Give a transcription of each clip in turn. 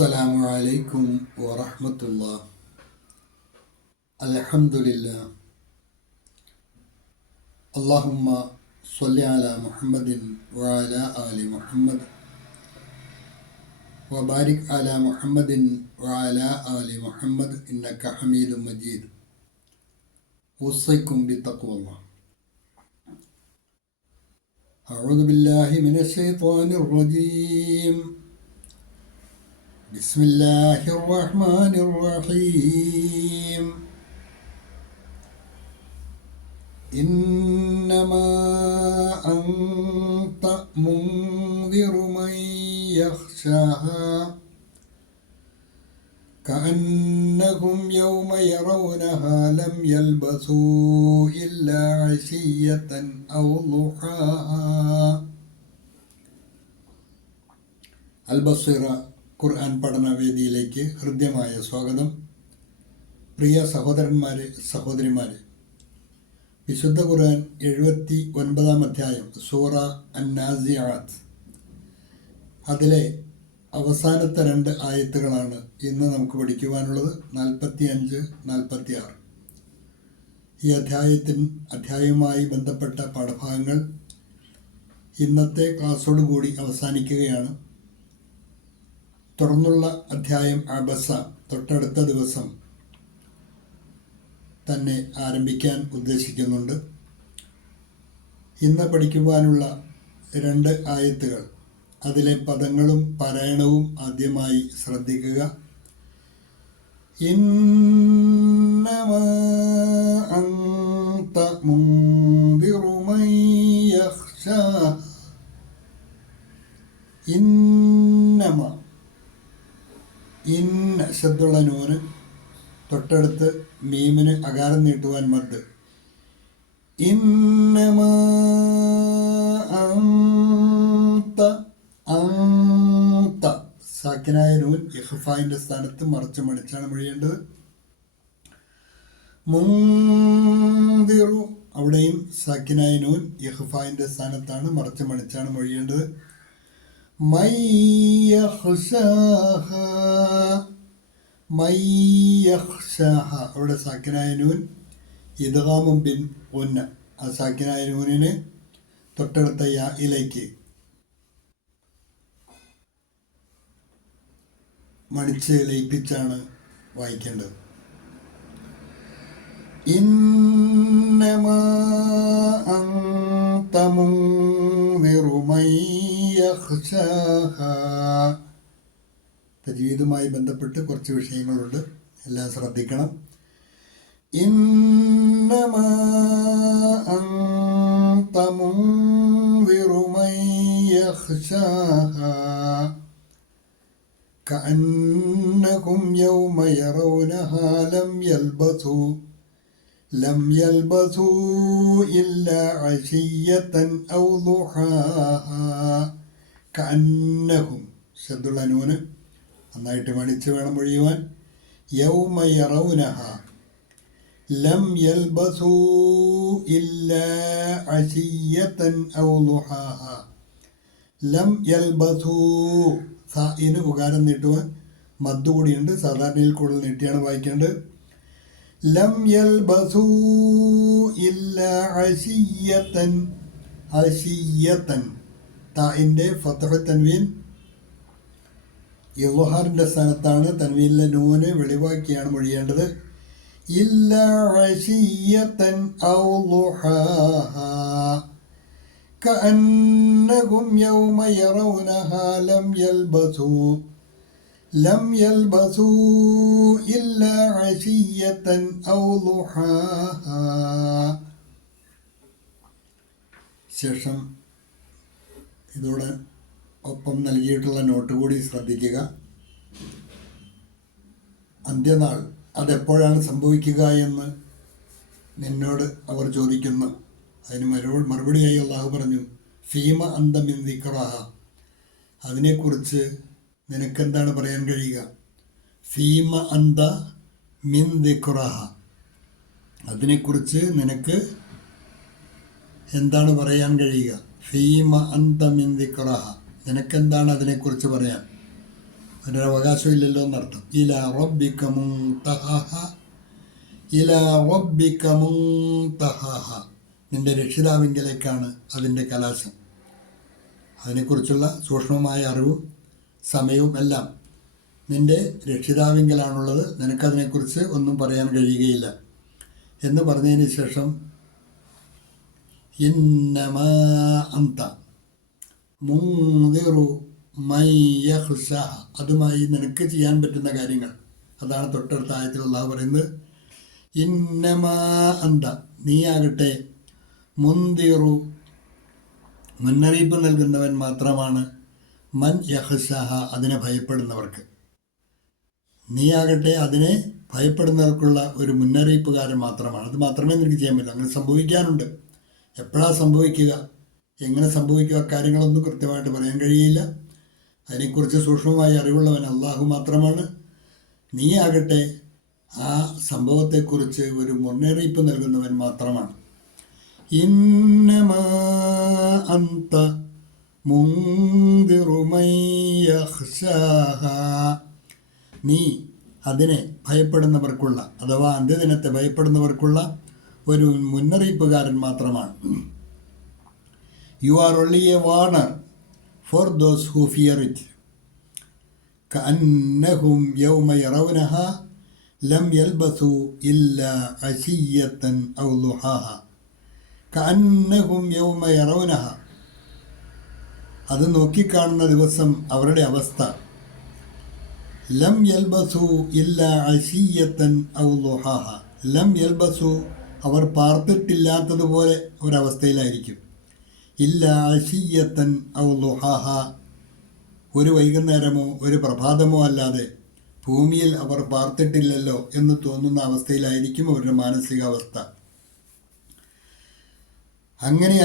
അസ്സലാമു അലൈക്കും വറഹ്മത്തുള്ളാഹി. അൽഹംദുലില്ലാഹ്. അല്ലാഹുമ്മ സ്വല്ലി അലാ മുഹമ്മദിൻ വഅലാ ആലി മുഹമ്മദ് വബാരിക് അലാ മുഹമ്മദിൻ വഅലാ ആലി മുഹമ്മദ് ഇന്നക ഹമീദും മജീദ്. ഉസ്സൈക്കും ബിത്തഖ്വല്ലാഹ്. അഊദു ബില്ലാഹി മിനശ് ശൈത്വാനിർ റജീം. بسم الله الرحمن الرحيم. إنما أنت منذر من يخشاها كأنهم يوم يرونها لم يلبثوا إلا عشية أو ضحاها. البصيرة ഖുർആൻ പഠനവേദിയിലേക്ക് ഹൃദ്യമായ സ്വാഗതം. പ്രിയ സഹോദരന്മാരെ, സഹോദരിമാരെ, വിശുദ്ധ ഖുർആൻ 79 അധ്യായം സൂറ അൻ-നാസിആത്ത്, അതിലെ അവസാനത്തെ 2 ആയത്തുകളാണ് ഇന്ന് നമുക്ക് പഠിക്കുവാനുള്ളത്. 45-46. ഈ അധ്യായവുമായി ബന്ധപ്പെട്ട പാഠഭാഗങ്ങൾ ഇന്നത്തെ ക്ലാസ്സോടുകൂടി അവസാനിക്കുകയാണ്. തുടർന്നുള്ള അധ്യായം അബസ തൊട്ടടുത്ത ദിവസം തന്നെ ആരംഭിക്കാൻ ഉദ്ദേശിക്കുന്നുണ്ട്. ഇന്ന് പഠിക്കുവാനുള്ള 2 ആയത്തുകൾ, അതിലെ പദങ്ങളും പാരായണവും ആദ്യമായി ശ്രദ്ധിക്കുക. ഇന്നമാ അൻത മുൻദിറു മൻ യഖ്ശാ. ഇന്നമ, ഇന്ന ശബ്ദമുള്ള നൂന് തൊട്ടടുത്ത് മീമിന് അകാരം നീട്ടുവാൻ മദ്. ഇന്നമാ അൻത, അൻത സാക്കിനായ നൂൻ ഇഖ്ഫായിന്റെ സ്ഥാനത്ത് മറച്ച് മണിച്ചാണ് മൊഴിയേണ്ടത്. മുൻദിറു, അവിടെയും സാക്കിനായ നൂൻ ഇഖ്ഫായിന്റെ സ്ഥാനത്താണ് മറച്ച് മണിച്ചാണ് മൊഴിയേണ്ടത്. മൻ യഖ്ശാഹ, മൻ യഖ്ശാഹ, അവിടെ സാക്കിനായ നൂൻ ഇദ്ഗാമും ബിൻ ഉന്ന, ആ സാക്കിനായ നൂനിനെ തൊട്ടടുത്ത യായിലേക്ക് മണിച്ച് ലയിപ്പിച്ചാണ് വായിക്കേണ്ടത്. ഇന്നമാ അൻത മുൻദിറു മൻ യഖ്ശാഹാ. തജ്വീദുമായി ബന്ധപ്പെട്ട് കുറച്ച് വിഷയങ്ങളുണ്ട്, എല്ലാം ശ്രദ്ധിക്കണം. ഇന്നമാ അൻത മുൻദിറു മൻ യഖ്ശാഹാ കഅന്നഹും യൗമ യറൗനഹാ ലം യൽബസൂ ഇല്ലാ അശിയ്യതൻ ഔ ദുഹാഹാ. കഅന്നഹും ശബ്ദുള്ള നൂന് നന്നായിട്ട് മണിച്ച് വേണം ഒഴിയുവാൻ. യൗമ യറൗനഹാ ലം യൽബസൂ ഇല്ലാ അശിയ്യതൻ ഔ ദുഹാഹാ. ലം യൽബസൂ, സായിന് ഉകാരം നീട്ടുവാൻ മദ് കൂടിയുണ്ട്, സാധാരണയിൽ കൂടുതൽ നീട്ടിയാണ് വായിക്കേണ്ടത്. ലം യൽബസൂ ഇല്ലാ അശിയ്യതൻ, അശിയ്യതൻ താഇന്റെ ഫത്ഹ് തൻവീൻ ഇദ്ഹാറിന്റെ സ്ഥാനത്താണ്. തൻവീനിലെ നൂന് വെളിവാക്കിയാണ് മൊഴിയേണ്ടത്. ഇല്ലാ അശിയ്യതൻ ഔ ദുഹാഹാ കഅന്നഹും യൗമ യറൗനഹാ ലം യൽബസൂ ഇല്ലാ അശിയ്യതൻ ഔ ദുഹാഹാ. ശേഷം ഇതോടെ ഒപ്പം നൽകിയിട്ടുള്ള നോട്ട് കൂടി ശ്രദ്ധിക്കുക. അന്ത്യനാൾ അതെപ്പോഴാണ് സംഭവിക്കുക എന്ന് നിന്നോട് അവർ ചോദിക്കുന്നു. അതിന് മറുപടിയായി അല്ലാഹു പറഞ്ഞു, ഫീമ അന്ത മിൻ ദിക്റഹ. അതിനെക്കുറിച്ച് നിനക്കെന്താണ് പറയാൻ കഴിയുക? ഫീമ അന്ത മിൻ ദിക്റഹ, അതിനെക്കുറിച്ച് നിനക്ക് എന്താണ് പറയാൻ കഴിയുക? ഫീമ അന്ത മിൻ ദിക്റഹ, നിനക്കെന്താണ് അതിനെക്കുറിച്ച് പറയാൻ? ഒരവകാശമില്ലല്ലോ എന്നർത്ഥം. ഇലാ റബ്ബിക മുൻതഹാഹ, ഇലാ റബ്ബിക മുൻതഹാഹ, നിന്റെ രക്ഷിതാവിങ്കലേക്കാണ് അതിൻ്റെ കലാശം. അതിനെക്കുറിച്ചുള്ള സൂക്ഷ്മമായ അറിവും സമയവും എല്ലാം നിന്റെ രക്ഷിതാവിങ്കലാണുള്ളത്. നിനക്കതിനെക്കുറിച്ച് ഒന്നും പറയാൻ കഴിയുകയില്ല എന്ന് പറഞ്ഞതിന് ശേഷം ഇന്നമാ അന്ത മുൻദിറു മൻ യഖ്ശാഹ, അതുമായി നിനക്ക് ചെയ്യാൻ പറ്റുന്ന കാര്യങ്ങൾ അതാണ് തൊട്ടടുത്ത ആയത്തിൽ അല്ലാഹു പറയുന്നത്. ഇന്നമാ അന്ത, നീയാകട്ടെ മുൻദിറു, മുന്നറിയിപ്പ് നൽകുന്നവൻ മാത്രമാണ്, മൻ യഖ്ശാഹ, അതിനെ ഭയപ്പെടുന്നവർക്ക്. നീയാകട്ടെ അതിനെ ഭയപ്പെടുന്നവർക്കുള്ള ഒരു മുന്നറിയിപ്പുകാരൻ മാത്രമാണ്. അത് മാത്രമേ നിനക്ക് ചെയ്യാൻ പറ്റൂ. അങ്ങനെ സംഭവിക്കാനുണ്ട്. എപ്പോഴാണ് സംഭവിക്കുക, എങ്ങനെ സംഭവിക്കുക, കാര്യങ്ങളൊന്നും കൃത്യമായിട്ട് പറയാൻ കഴിയില്ല. അതിനെക്കുറിച്ച് സൂക്ഷ്മമായി അറിവുള്ളവൻ അള്ളാഹു മാത്രമാണ്. നീയാകട്ടെ ആ സംഭവത്തെക്കുറിച്ച് ഒരു മുന്നറിയിപ്പ് നൽകുന്നവൻ മാത്രമാണ്. ഇന്നമാ അന്ത മുൻദിറു മൻ യഖ്ശാഹ, നീ അതിനെ ഭയപ്പെടുന്നവർക്കുള്ള അഥവാ അന്ത്യദിനത്തെ ഭയപ്പെടുന്നവർക്കുള്ള ഒരു മുന്നറിയിപ്പുകാരൻ മാത്രമാണ്. You are only a warner for those who fear it. കഅന്നഹും യൗമ യറൗനഹ ലം യൽബസു ഇല്ലാ അശിയ്യത്തൻ ഔ ദുഹാഹ. കഅന്നഹും യൗമ യറൗനഹ, അത് നോക്കിക്കാണുന്ന ദിവസം അവരുടെ അവസ്ഥ. ലം യൽബസു ഇല്ലാ അശിയ്യത്തൻ ഔ ദുഹാഹ, ലം യൽബസു, അവർ പാർത്തിട്ടില്ലാത്തതുപോലെ ഒരവസ്ഥയിലായിരിക്കും. ഇല്ലാ അശിയ്യത്തൻ ഔ ദുഹാഹ, ഒരു വൈകുന്നേരമോ ഒരു പ്രഭാതമോ അല്ലാതെ ഭൂമിയിൽ അവർ പാർത്തിട്ടില്ലല്ലോ എന്ന് തോന്നുന്ന അവസ്ഥയിലായിരിക്കും അവരുടെ മാനസികാവസ്ഥ. അങ്ങനെ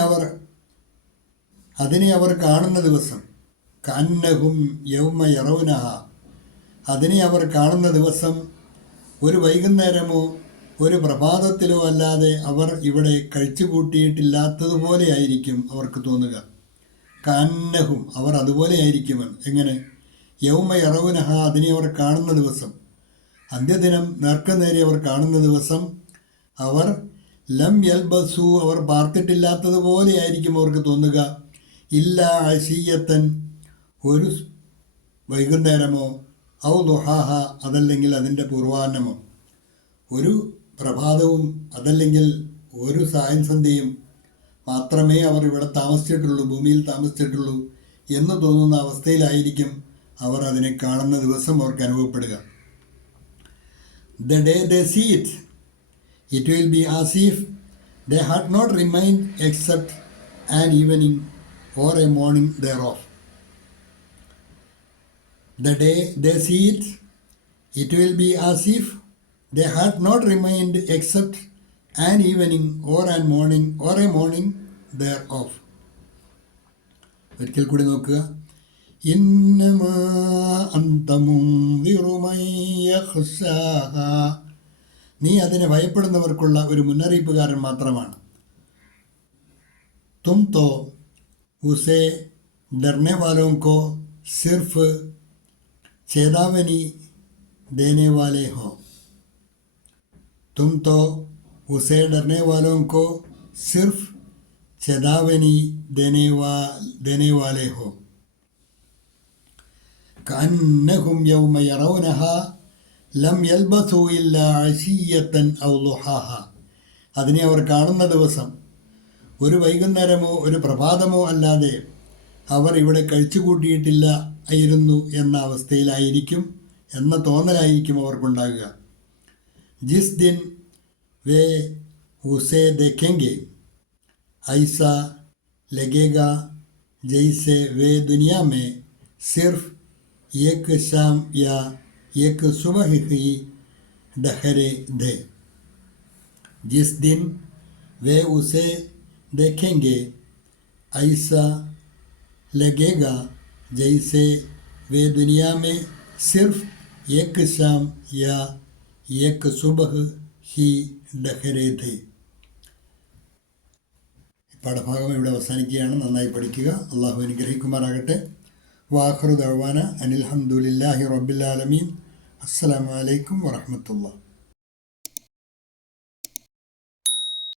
അതിനെ അവർ കാണുന്ന ദിവസം, കഅന്നഹും യൗമ യറൗനഹ, അതിനെ അവർ കാണുന്ന ദിവസം ഒരു വൈകുന്നേരമോ ഒരു പ്രഭാതത്തിലോ അല്ലാതെ അവർ ഇവിടെ കഴിച്ചു കൂട്ടിയിട്ടില്ലാത്തതുപോലെ ആയിരിക്കും അവർക്ക് തോന്നുക. കഅന്നഹും, അവർ അതുപോലെ ആയിരിക്കുമെന്ന്. എങ്ങനെ? യൗമ യറൗനഹ, അതിനെ അവർ കാണുന്ന ദിവസം, അന്ത്യദിനം നേർക്കുനേരെ അവർ കാണുന്ന ദിവസം അവർ ലം യൽബസു, അവർ പാർത്തിട്ടില്ലാത്തതുപോലെ ആയിരിക്കും അവർക്ക് തോന്നുക. ഇല്ലാ അശിയ്യത്തൻ, ഒരു വൈകുന്നേരമോ, ഔ ദുഹാഹ, അതല്ലെങ്കിൽ അതിൻ്റെ പൂർവാഹ്നമോ, ഒരു പ്രഭാതവും അതല്ലെങ്കിൽ ഒരു സായം സന്ധ്യയും മാത്രമേ അവർ ഇവിടെ താമസിച്ചിട്ടുള്ളൂ, ഭൂമിയിൽ താമസിച്ചിട്ടുള്ളൂ എന്ന് തോന്നുന്ന അവസ്ഥയിലായിരിക്കും അവർ അതിനെ കാണുന്ന ദിവസം അവർക്ക് അനുഭവപ്പെടുക. The day they see it, it will be as if they had not remained except an evening or a morning thereof. The day they see it, it will be as if they had not remained except an evening or a morning thereof. ഒരിക്കൽ കൂടി നോക്കുക. ഇന്നമാ അന്ത മുൻദിറു മൻ യഖ്ശാഹ, നീ അതിനെ ഭയപ്പെടുന്നവർക്കുള്ള ഒരു മുന്നറിയിപ്പുകാരൻ മാത്രമാണ്. തും തോ ഉസേ ഡർനെ വാലോं को सिर्फ चेतावनी देने वाले हो. तुम तो उसे डरने वालों को सिर्फ चेतावनी देने वाले हो. कअन्नहुम यौम यरौनहा ലം യൽബസു ഇല്ലാ അശിയ്യത്തൻ ഔ ദുഹാഹ, അതിനെ അവർ കാണുന്ന ദിവസം ഒരു വൈകുന്നേരമോ ഒരു പ്രഭാതമോ അല്ലാതെ അവർ ഇവിടെ കഴിച്ചു കൂട്ടിയിട്ടില്ല ആയിരുന്നു എന്ന അവസ്ഥയിലായിരിക്കും, എന്ന തോന്നലായിരിക്കും അവർക്കുണ്ടാകുക. ജിസ് ദിൻ വേ ഉസേ ദേഖെങ്കെ ഐസാ ലഗേഗ ജൈസെ വേ ദുനിയാ മേ സിർഫ് एक शाम या एक सुबह ही डहरे थे. जिस दिन वे उसे देखेंगे ऐसा लगेगा जैसे वे दुनिया में सिर्फ एक शाम या एक सुबह ही डहरे थे. പാഠഭാഗം ഇവിടെ അവസാനിക്കുകയാണ്. നന്നായി പഠിക്കുക. അള്ളാഹു അനുഗ്രഹിക്കുമാറാകട്ടെ. വാഖിറു ദഅ്വാന അനിൽ ഹംദുലില്ലാഹി റബ്ബിൽ ആലമീൻ. അസ്സലാമു അലൈക്കും വറഹ്മത്തുള്ളാഹി.